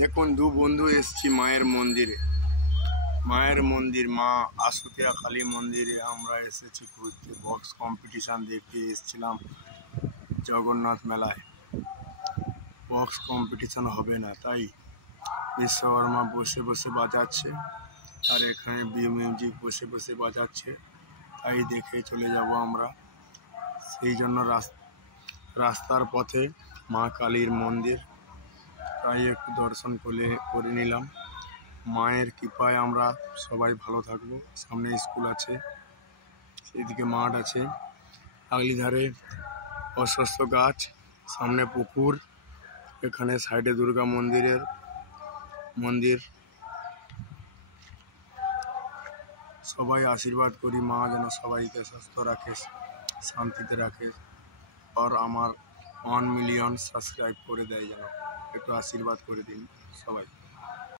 দেখুন দু বন্ধু এসছি মায়ের মন্দিরে। মায়ের মন্দির মা আশুতিয়া কালী মন্দিরে আমরা এসেছি ঘুরতে। বক্স কম্পিটিশান দেখতে এসেছিলাম জগন্নাথ মেলায়। বক্স কম্পিটিশান হবে না, তাই বিশ্বকর্মা বসে বসে বাজাচ্ছে আর এখানে মিউজিক বসে বসে বাজাচ্ছে, তাই দেখে চলে যাব আমরা। সেই জন্য রাস্তার পথে মা কালীর মন্দির, তাই একটু দর্শন করে নিলাম। মায়ের কৃপায় আমরা সবাই ভালো থাকবো। সামনে স্কুল আছে, সেদিকে মাঠ আছে, আগলি ধারে অশ্বত্থ গাছ, সামনে পুকুর, এখানে সাইডে দুর্গা মন্দির। সবাই আশীর্বাদ করি মা যেন সবাইকে সুস্থ রাখে, শান্তিতে রাখে। আর আমার 1 মিলিয়ন সাবস্ক্রাইব করে দেয়, যেন একটু আশীর্বাদ করে দিন সবাই।